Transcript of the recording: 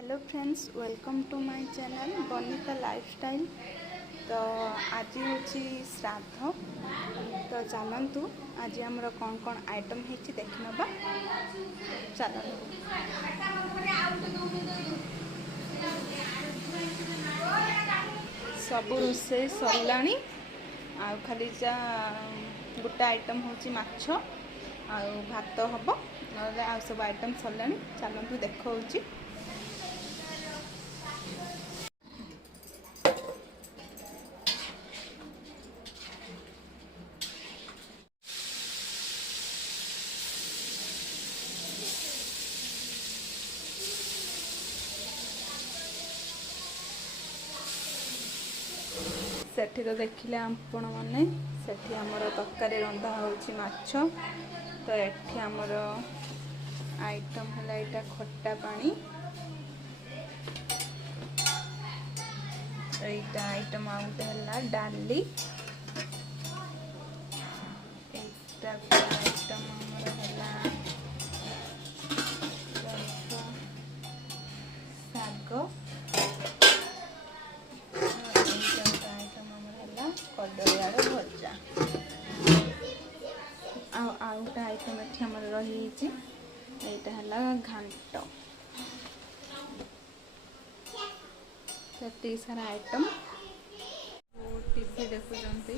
Hello friends, welcome to my channel Banita lifestyle. तो आज हूँ श्राद्ध। तो चलतु आज आमर कौन कौन आइटम है देख नवा। चलतु सब रोसे सरला खाली जा गोटे आइटम हूँ माछ आ भात हम ना सब आइटम सरला। चलतु देखा सेठी तो देखिले आपण मैंने सेठी आमर तरकारी रंधा होची माछ। तो एठी आमर आइटम है यहाँ खट्टा पानी, एटा आइटम आउट है डाली, एटा आइटम आमर है साग, कदली आलू भजा, आउटा आइटम एठी हमर रही एटा हला घांट। तो सारा आइटम टीवी देखुंत